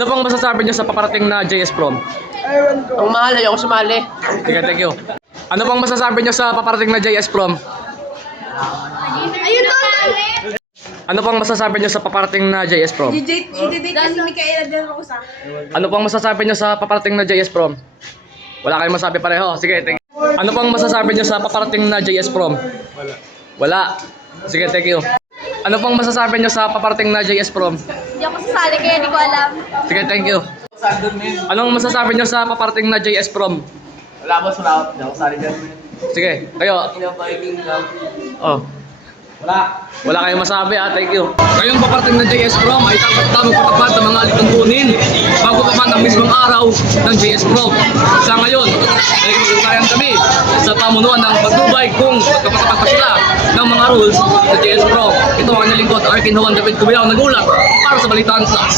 Ano pong masasabi niyo sa paparating na JS Prom? Ang mahal, ayoko sumali. Sige, thank you. Ano pong masasabi niyo sa paparating na JS Prom? Ayun doon! Ano pong masasabi niyo sa paparating na JS Prom? I-date kasi Micaela de Rosa. Ano pong masasabi niyo sa paparating na JS Prom? Wala kayong masabi pareho. Sige, thank you. Ano pong masasabi niyo sa paparating na JS Prom? Wala. Sige, thank you. Ano pong masasabi niyo sa paparating na JS Prom? Hindi ako sasali kaya hindi ko alam. Sige, thank you. Anong masasabi niyo sa paparating na JS Prom? Wala ba sulat? Hindi ako sali dyan. Sige, kayo. Pinapaiging lang. Oh. Wala. Wala kayong masabi thank you. Ngayong paparating ng JS Prom ay tamang patapad ng mga alituntunin bago pa man ang mismong araw ng JS Prom. Sa ngayon, ay kagagayan kami sa pamunuan ng pagdubay kung magkapatapad pa sila ng mga rules sa JS Prom. Ito ang inyong lingkod, Arkin Juan David Cubiao, nagulat para sa Balitaan Plus.